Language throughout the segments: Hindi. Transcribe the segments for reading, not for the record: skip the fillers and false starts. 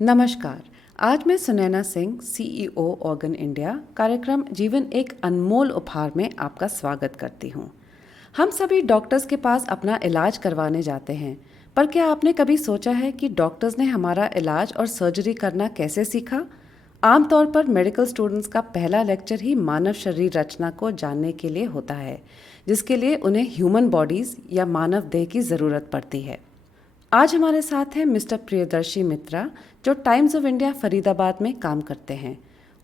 नमस्कार। आज मैं Sunaina Singh, CEO organ India, कार्यक्रम जीवन एक अनमोल उपहार में आपका स्वागत करती हूँ। हम सभी डॉक्टर्स के पास अपना इलाज करवाने जाते हैं, पर क्या आपने कभी सोचा है कि डॉक्टर्स ने हमारा इलाज और सर्जरी करना कैसे सीखा? आमतौर पर मेडिकल स्टूडेंट्स का पहला लेक्चर ही मानव शरीर रचना को जानने के लिए होता है, जिसके लिए उन्हें ह्यूमन बॉडीज़ या मानव देह की ज़रूरत पड़ती है। आज हमारे साथ हैं मिस्टर प्रियदर्शी मित्रा, जो टाइम्स ऑफ इंडिया फरीदाबाद में काम करते हैं।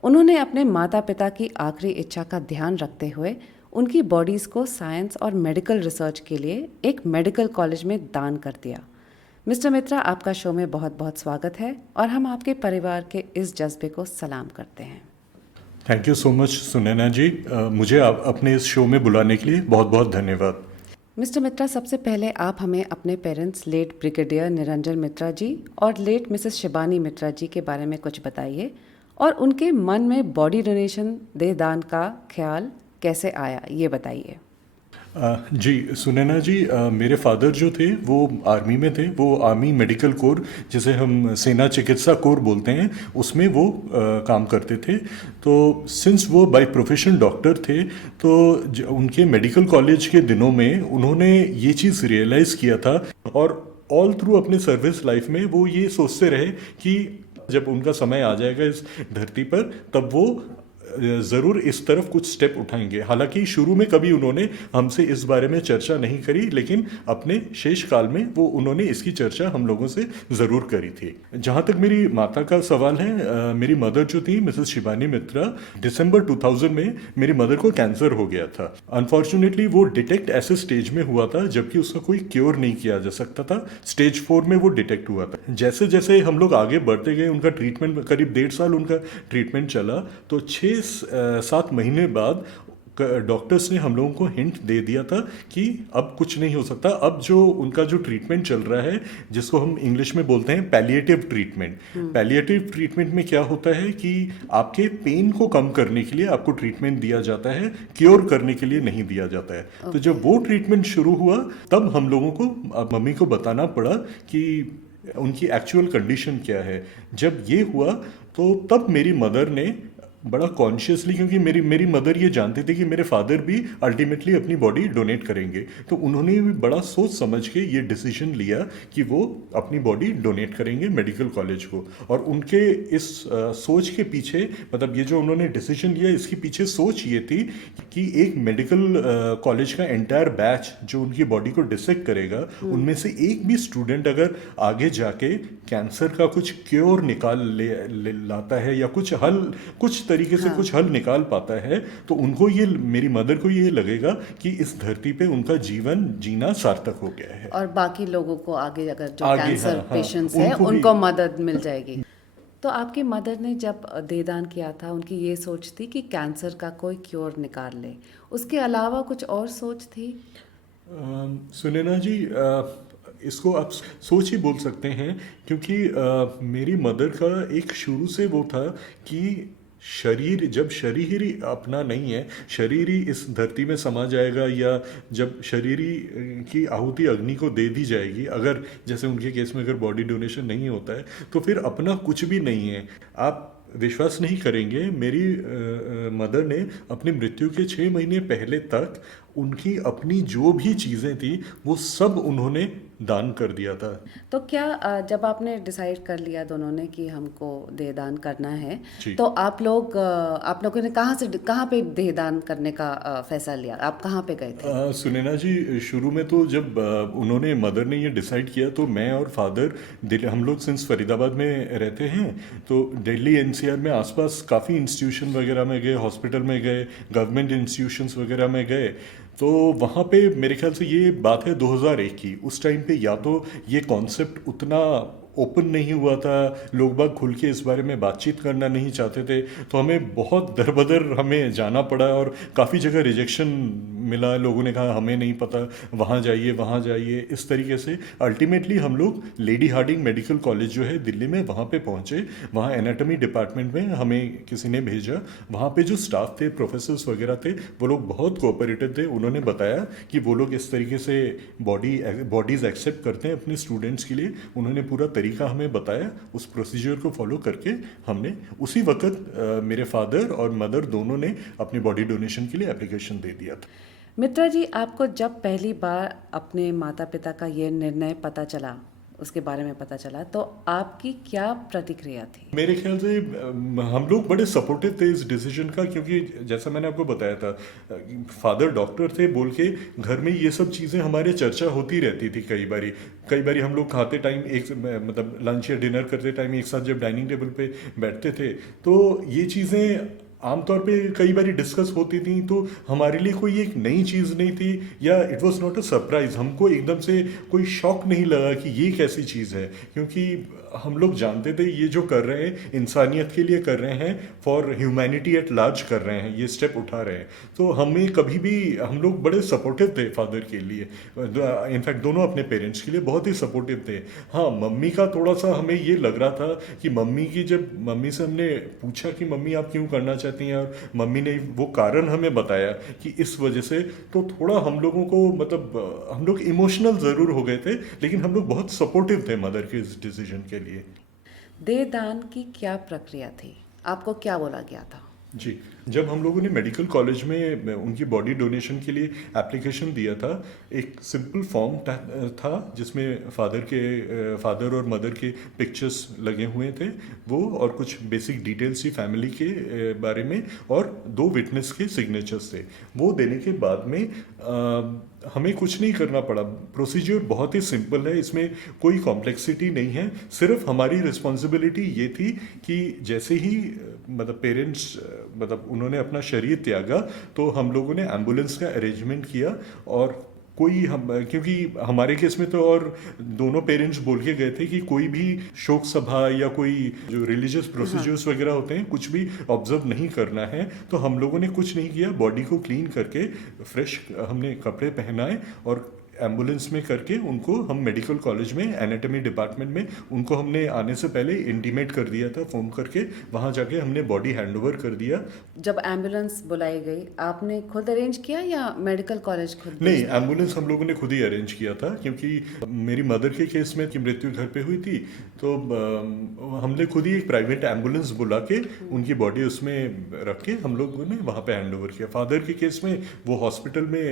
उन्होंने अपने माता पिता की आखिरी इच्छा का ध्यान रखते हुए उनकी बॉडीज़ को साइंस और मेडिकल रिसर्च के लिए एक मेडिकल कॉलेज में दान कर दिया। मिस्टर मित्रा, आपका शो में बहुत बहुत स्वागत है और हम आपके परिवार के इस जज्बे को सलाम करते हैं। Thank you so much Sunaina ji, मुझे अपने इस शो में बुलाने के लिए बहुत बहुत धन्यवाद। मिस्टर मित्रा, सबसे पहले आप हमें अपने पेरेंट्स लेट ब्रिगेडियर निरंजन मित्रा जी और लेट मिसेस शिबानी मित्रा जी के बारे में कुछ बताइए और उनके मन में बॉडी डोनेशन देह दान का ख्याल कैसे आया, ये बताइए। जी सुनैना जी, मेरे फादर जो थे वो आर्मी में थे। वो आर्मी मेडिकल कोर, जिसे हम सेना चिकित्सा कोर बोलते हैं, उसमें वो काम करते थे। तो सिंस वो बाय प्रोफेशन डॉक्टर थे, तो उनके मेडिकल कॉलेज के दिनों में उन्होंने ये चीज़ रियलाइज़ किया था और ऑल थ्रू अपने सर्विस लाइफ में वो ये सोचते रहे कि जब उनका समय आ जाएगा इस धरती पर, तब वो ज़रूर इस तरफ कुछ स्टेप उठाएंगे। हालांकि शुरू में कभी उन्होंने हमसे इस बारे में चर्चा नहीं करी, लेकिन अपने शेष काल में वो उन्होंने इसकी चर्चा हम लोगों से ज़रूर करी थी। जहाँ तक मेरी माता का सवाल है, मेरी मदर जो थी मिसेस शिबानी मित्रा, दिसंबर 2000 में मेरी मदर को कैंसर हो गया था। अनफॉर्चुनेटली वो डिटेक्ट ऐसे स्टेज में हुआ था जबकि उसका कोई क्योर नहीं किया जा सकता था। स्टेज 4 में वो डिटेक्ट हुआ था। जैसे जैसे हम लोग आगे बढ़ते गए, उनका ट्रीटमेंट करीब 1.5 साल उनका ट्रीटमेंट चला। तो 6-7 महीने बाद डॉक्टर्स ने हम लोगों को हिंट दे दिया था कि अब कुछ नहीं हो सकता। अब जो उनका जो ट्रीटमेंट चल रहा है, जिसको हम इंग्लिश में बोलते हैं पैलिएटिव ट्रीटमेंट। पैलिएटिव ट्रीटमेंट में क्या होता है कि आपके पेन को कम करने के लिए आपको ट्रीटमेंट दिया जाता है, क्योर करने के लिए नहीं दिया जाता है। तो जब वो ट्रीटमेंट शुरू हुआ, तब हम लोगों को, मम्मी को बताना पड़ा कि उनकी एक्चुअल कंडीशन क्या है। जब ये हुआ तो तब मेरी मदर ने बड़ा कॉन्शियसली, क्योंकि मेरी मदर ये जानती थी कि मेरे फादर भी अल्टीमेटली अपनी बॉडी डोनेट करेंगे, तो उन्होंने भी बड़ा सोच समझ के ये डिसीजन लिया कि वो अपनी बॉडी डोनेट करेंगे मेडिकल कॉलेज को। और उनके इस सोच के पीछे, मतलब ये जो उन्होंने डिसीजन लिया, इसके पीछे सोच ये थी कि एक मेडिकल कॉलेज का एंटायर बैच जो उनकी बॉडी को डिसेक्ट करेगा, उनमें से एक भी स्टूडेंट अगर आगे जाके कैंसर का कुछ क्योर निकाल लाता है या कुछ तरीके से कुछ हल निकाल पाता है, तो उनको ये, मेरी मदर को ये लगेगा कि इस धरती पे उनका जीवन जीना सार्थक हो गया है और बाकी लोगों को आगे अगर जो आगे। कैंसर पेशेंट्स हैं उनको मदद मिल जाएगी। तो आपकी मदर ने जब देहदान किया था, उनकी ये सोच थी कि कैंसर का कोई क्योर निकाल ले, उसके अलावा कुछ और सोच थी? सुनैना जी, इसको आप सोच ही बोल सकते हैं, क्योंकि मेरी मदर का एक शुरू से वो था कि जब शरीर ही अपना नहीं है, शरीर ही इस धरती में समा जाएगा, या जब शरीर ही की आहुति अग्नि को दे दी जाएगी, अगर जैसे उनके केस में अगर बॉडी डोनेशन नहीं होता है, तो फिर अपना कुछ भी नहीं है। आप विश्वास नहीं करेंगे, मेरी मदर ने अपनी मृत्यु के 6 महीने पहले तक उनकी अपनी जो भी चीज़ें थी वो सब उन्होंने दान कर दिया था। तो क्या जब आपने डिसाइड कर लिया दोनों ने कि हमको देहदान करना है, जी। तो आप लोगों ने कहाँ पे देहदान करने का फैसला लिया? आप कहाँ पे गए थे? सुनैना जी, शुरू में तो जब उन्होंने, मदर ने ये डिसाइड किया, तो मैं और फादर दिल्ली, हम लोग सिंस फरीदाबाद में रहते हैं, तो दिल्ली एनसीआर में आसपास काफ़ी इंस्टीट्यूशन वगैरह में गए, हॉस्पिटल में गए, गवर्नमेंट इंस्टीट्यूशंस वगैरह में गए। तो वहाँ पे मेरे ख्याल से ये बात है 2001 की। उस टाइम पे या तो ये कॉन्सेप्ट उतना ओपन नहीं हुआ था, लोग बाग खुल के इस बारे में बातचीत करना नहीं चाहते थे, तो हमें बहुत दरबदर हमें जाना पड़ा और काफ़ी जगह रिजेक्शन मिला। लोगों ने कहा हमें नहीं पता, वहाँ जाइए, इस तरीके से अल्टीमेटली हम लोग लेडी हार्डिंग मेडिकल कॉलेज जो है दिल्ली में, वहाँ पे पहुँचे। वहाँ एनाटॉमी डिपार्टमेंट में हमें किसी ने भेजा। वहाँ पे जो स्टाफ थे, प्रोफेसर्स वगैरह थे, वो लोग बहुत कोऑपरेटिव थे। उन्होंने बताया कि वो लोग इस तरीके से बॉडीज़ एक्सेप्ट करते हैं अपने स्टूडेंट्स के लिए। उन्होंने पूरा तरीका तरीका हमें बताया, उस प्रोसीजर को फॉलो करके हमने उसी वक्त मेरे फादर और मदर दोनों ने अपनी बॉडी डोनेशन के लिए एप्लीकेशन दे दिया था। मित्रा जी, आपको जब पहली बार अपने माता पिता का ये निर्णय पता चला, उसके बारे में पता चला, तो आपकी क्या प्रतिक्रिया थी? मेरे ख्याल से हम लोग बड़े सपोर्टिव थे इस डिसीजन का, क्योंकि जैसा मैंने आपको बताया था, फादर डॉक्टर थे बोल के घर में ये सब चीज़ें हमारे चर्चा होती रहती थी। कई बारी हम लोग खाते टाइम एक मतलब लंच या डिनर करते टाइम एक साथ जब डाइनिंग टेबल पे बैठते थे, तो ये चीज़ें आमतौर पे कई बारी डिस्कस होती थी। तो हमारे लिए कोई एक नई चीज़ नहीं थी, या it was not a surprise. हमको एकदम से कोई शॉक नहीं लगा कि ये कैसी चीज़ है, क्योंकि हम लोग जानते थे ये जो कर रहे हैं इंसानियत के लिए कर रहे हैं, फॉर ह्यूमैनिटी एट लार्ज कर रहे हैं, ये स्टेप उठा रहे हैं। तो हमें कभी भी, हम लोग बड़े सपोर्टिव थे फादर के लिए, इनफैक्ट दोनों अपने पेरेंट्स के लिए बहुत ही सपोर्टिव थे। हाँ, मम्मी का थोड़ा सा हमें ये लग रहा था कि जब मम्मी से हमने पूछा कि मम्मी आप क्यों करना चाहती हैं, और मम्मी ने वो कारण हमें बताया कि इस वजह से, तो थोड़ा हम लोगों को मतलब हम लोग इमोशनल ज़रूर हो गए थे, लेकिन हम लोग बहुत सपोर्टिव थे मदर के इस डिसीजन के लिए। देहदान की क्या प्रक्रिया थी? आपको क्या बोला गया था? जी, जब हम लोगों ने मेडिकल कॉलेज में उनकी बॉडी डोनेशन के लिए एप्लीकेशन दिया था, एक सिंपल फॉर्म था जिसमें फादर और मदर के पिक्चर्स लगे हुए थे, वो और कुछ बेसिक डिटेल्स थी फैमिली के बारे में, और 2 विटनेस के सिग्नेचर्स थे। वो देने के बाद में हमें कुछ नहीं करना पड़ा। प्रोसीजर बहुत ही सिंपल है, इसमें कोई कॉम्प्लेक्सिटी नहीं है। सिर्फ हमारी रिस्पॉन्सिबिलिटी ये थी कि जैसे ही मतलब पेरेंट्स मतलब उन्होंने अपना शरीर त्यागा, तो हम लोगों ने एम्बुलेंस का अरेंजमेंट किया। और क्योंकि हमारे केस में तो और दोनों पेरेंट्स बोल के गए थे कि कोई भी शोक सभा या कोई जो रिलीजियस प्रोसीजर्स वगैरह होते हैं कुछ भी ऑब्जर्व नहीं करना है। तो हम लोगों ने कुछ नहीं किया, बॉडी को क्लीन करके फ्रेश हमने कपड़े पहनाए, और एम्बुलेंस में करके उनको हम मेडिकल कॉलेज में एनाटॉमी डिपार्टमेंट में उनको हमने आने से पहले इंटीमेट कर दिया था फ़ोन करके। वहाँ जाके हमने बॉडी हैंडओवर कर दिया। जब एम्बुलेंस बुलाई गई, आपने खुद अरेंज किया या मेडिकल कॉलेज खुद? नहीं, एम्बुलेंस हम लोगों ने खुद ही अरेंज किया था, क्योंकि मेरी मदर के केस में की मृत्यु घर पे हुई थी, तो हमने खुद ही एक प्राइवेट एम्बुलेंस बुला के उनकी बॉडी उसमें रख के हम लोगों ने वहाँ पे हैंडओवर किया। फादर के केस में वो हॉस्पिटल में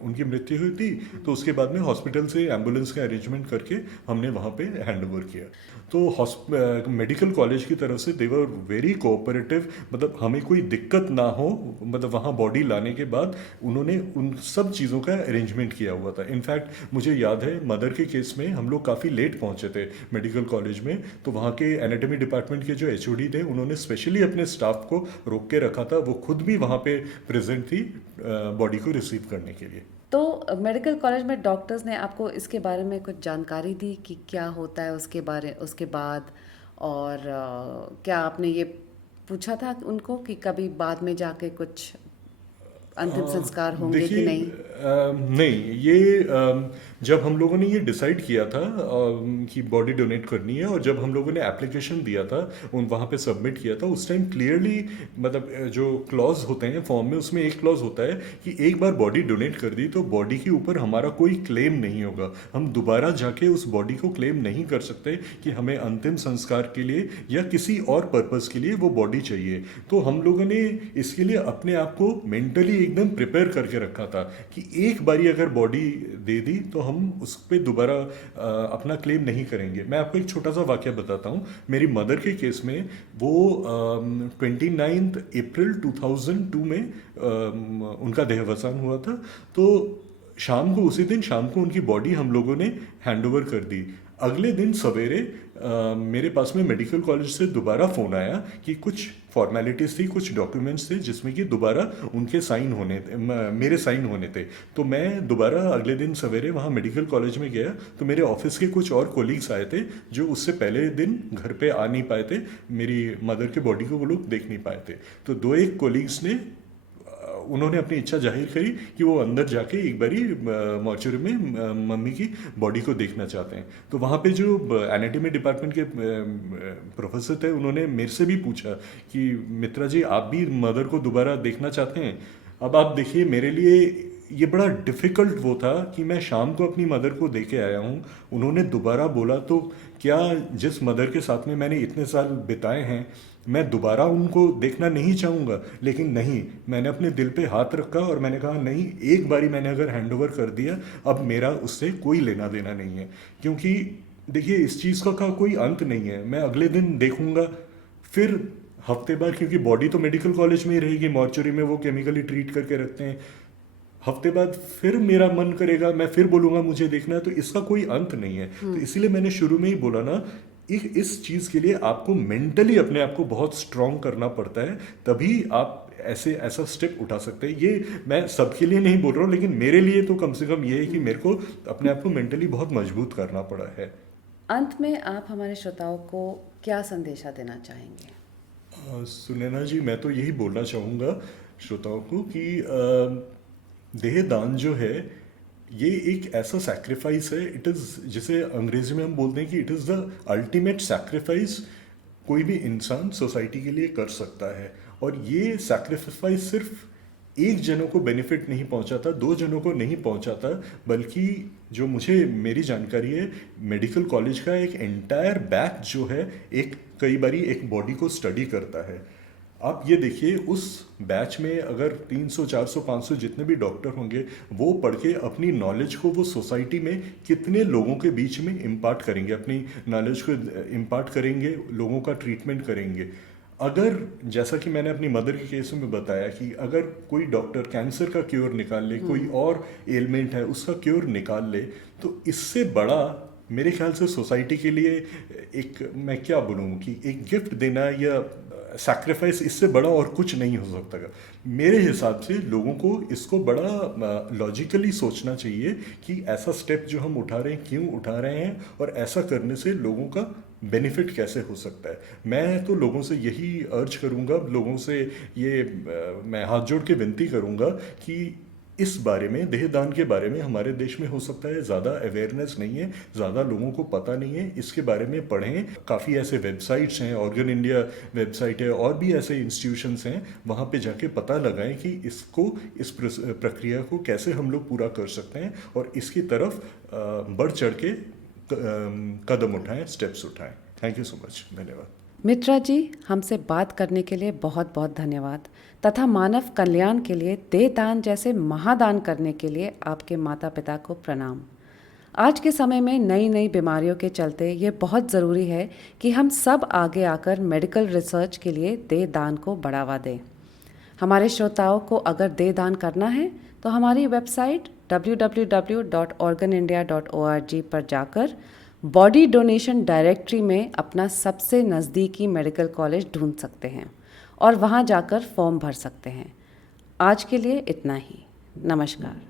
उनकी मृत्यु हुई थी, तो उसके बाद में हॉस्पिटल से एम्बुलेंस का अरेंजमेंट करके हमने वहाँ पे हैंडओवर किया। तो मेडिकल कॉलेज की तरफ से दे वर वेरी कोऑपरेटिव, मतलब हमें कोई दिक्कत ना हो, मतलब वहाँ बॉडी लाने के बाद उन्होंने उन सब चीज़ों का अरेंजमेंट किया हुआ था। इनफैक्ट मुझे याद है मदर के केस में हम लोग काफ़ी लेट पहुँचे थे मेडिकल कॉलेज में, तो वहाँ के एनाटॉमी डिपार्टमेंट के जो एचओडी थे उन्होंने स्पेशली अपने स्टाफ को रोक के रखा था, वो खुद भी वहाँ पे प्रेजेंट थी बॉडी को रिसीव करने के लिए। तो मेडिकल कॉलेज में डॉक्टर्स ने आपको इसके बारे में कुछ जानकारी दी कि क्या होता है उसके बाद, और क्या आपने ये पूछा था उनको कि कभी बाद में जाके कुछ अंतिम संस्कार होंगे कि नहीं? नहीं, ये जब हम लोगों ने ये डिसाइड किया था कि बॉडी डोनेट करनी है, और जब हम लोगों ने एप्लीकेशन दिया था वहाँ पे सबमिट किया था, उस टाइम क्लियरली मतलब जो क्लॉज होते हैं फॉर्म में, उसमें एक क्लॉज होता है कि एक बार बॉडी डोनेट कर दी तो बॉडी के ऊपर हमारा कोई क्लेम नहीं होगा। हम दोबारा जाके उस बॉडी को क्लेम नहीं कर सकते कि हमें अंतिम संस्कार के लिए या किसी और पर्पज़ के लिए वो बॉडी चाहिए। तो हम लोगों ने इसके लिए अपने आप को मेंटली एकदम प्रिपेयर करके रखा था कि एक बारी अगर बॉडी दे दी तो हम उस पर दोबारा अपना क्लेम नहीं करेंगे। मैं आपको एक छोटा सा वाक्य बताता हूँ। मेरी मदर के केस में वो 29 अप्रैल 2002 में उनका देहावसान हुआ था। तो उसी दिन शाम को उनकी बॉडी हम लोगों ने हैंडओवर कर दी। अगले दिन सवेरे मेरे पास में मेडिकल कॉलेज से दोबारा फ़ोन आया कि कुछ फॉर्मेलिटीज़ थी, कुछ डॉक्यूमेंट्स थे जिसमें कि दोबारा उनके साइन होने थे, मेरे साइन होने थे। तो मैं दोबारा अगले दिन सवेरे वहाँ मेडिकल कॉलेज में गया, तो मेरे ऑफिस के कुछ और कोलीग्स आए थे जो उससे पहले दिन घर पे आ नहीं पाए थे, मेरी मदर के बॉडी को वो लोग देख नहीं पाए थे। तो 2-1 कोलीग्स ने उन्होंने अपनी इच्छा जाहिर करी कि वो अंदर जाके एक बारी मॉर्चरी में मम्मी की बॉडी को देखना चाहते हैं। तो वहाँ पे जो एनाटॉमी डिपार्टमेंट के प्रोफेसर थे उन्होंने मेरे से भी पूछा कि मित्रा जी आप भी मदर को दोबारा देखना चाहते हैं? अब आप देखिए मेरे लिए ये बड़ा डिफ़िकल्ट वो था कि मैं शाम को अपनी मदर को देके आया हूँ, उन्होंने दोबारा बोला तो क्या जिस मदर के साथ में मैंने इतने साल बिताए हैं मैं दोबारा उनको देखना नहीं चाहूँगा, लेकिन नहीं, मैंने अपने दिल पे हाथ रखा और मैंने कहा नहीं, एक बारी मैंने अगर हैंड ओवर कर दिया, अब मेरा उससे कोई लेना देना नहीं है। क्योंकि देखिए इस चीज़ का कोई अंत नहीं है। मैं अगले दिन देखूंगा, फिर हफ्ते बाद, क्योंकि बॉडी तो मेडिकल कॉलेज में ही रहेगी, मॉर्चरी में वो केमिकली ट्रीट करके रखते हैं, हफ्ते बाद फिर मेरा मन करेगा, मैं फिर बोलूँगा मुझे देखना है, तो इसका कोई अंत नहीं है। तो इसीलिए मैंने शुरू में ही बोला ना, इस चीज़ के लिए आपको मेंटली अपने आप को बहुत स्ट्रांग करना पड़ता है, तभी आप ऐसा स्टेप उठा सकते हैं। ये मैं सबके लिए नहीं बोल रहा हूँ, लेकिन मेरे लिए तो कम से कम ये है कि मेरे को अपने आप को मेंटली बहुत मजबूत करना पड़ा है। अंत में आप हमारे श्रोताओं को क्या संदेशा देना चाहेंगे? सुनैना जी, मैं तो यही बोलना चाहूँगा श्रोताओं को कि देह दान जो है ये एक ऐसा सैक्रिफाइस है, इट इज़, जिसे अंग्रेजी में हम बोलते हैं कि it is the ultimate sacrifice कोई भी इंसान सोसाइटी के लिए कर सकता है। और ये सैक्रिफाइस सिर्फ एक जनों को बेनिफिट नहीं पहुंचाता, दो जनों को नहीं पहुंचाता, बल्कि जो मुझे मेरी जानकारी है, मेडिकल कॉलेज का एक एंटायर बैच जो है एक कई बारी एक बॉडी को स्टडी करता है। आप ये देखिए, उस बैच में अगर 300 400 500 जितने भी डॉक्टर होंगे, वो पढ़ के अपनी नॉलेज को वो सोसाइटी में कितने लोगों के बीच में इम्पार्ट करेंगे, अपनी नॉलेज को इम्पार्ट करेंगे, लोगों का ट्रीटमेंट करेंगे। अगर जैसा कि मैंने अपनी मदर के केस में बताया कि अगर कोई डॉक्टर कैंसर का क्योर निकाल ले, कोई और एलिमेंट है उसका क्योर निकाल ले, तो इससे बड़ा मेरे ख्याल से सोसाइटी के लिए एक, मैं क्या बोलूँ कि एक गिफ्ट देना या सैक्रिफाइस, इससे बड़ा और कुछ नहीं हो सकता। मेरे हिसाब से लोगों को इसको बड़ा लॉजिकली सोचना चाहिए कि ऐसा स्टेप जो हम उठा रहे हैं क्यों उठा रहे हैं, और ऐसा करने से लोगों का बेनिफिट कैसे हो सकता है। मैं तो लोगों से यही अर्ज करूंगा, लोगों से ये मैं हाथ जोड़ के विनती करूंगा कि इस बारे में, देह दान के बारे में हमारे देश में हो सकता है ज़्यादा अवेयरनेस नहीं है, ज़्यादा लोगों को पता नहीं है, इसके बारे में पढ़ें। काफ़ी ऐसे वेबसाइट्स हैं, ऑर्गन इंडिया वेबसाइट है, और भी ऐसे इंस्टीट्यूशंस हैं, वहाँ पे जाके पता लगाएं कि इस प्रक्रिया को कैसे हम लोग पूरा कर सकते हैं, और इसकी तरफ बढ़ चढ़ के कदम उठाएं, स्टेप्स उठाएं। थैंक यू सो मच, धन्यवाद। मित्रा जी, हमसे बात करने के लिए बहुत बहुत धन्यवाद, तथा मानव कल्याण के लिए देह दान जैसे महादान करने के लिए आपके माता पिता को प्रणाम। आज के समय में नई नई बीमारियों के चलते ये बहुत ज़रूरी है कि हम सब आगे आकर मेडिकल रिसर्च के लिए देह दान को बढ़ावा दें। हमारे श्रोताओं को अगर देह दान करना है तो हमारी वेबसाइट www.organindia.org पर जाकर बॉडी डोनेशन डायरेक्टरी में अपना सबसे नज़दीकी मेडिकल कॉलेज ढूंढ सकते हैं और वहां जाकर फॉर्म भर सकते हैं। आज के लिए इतना ही। नमस्कार।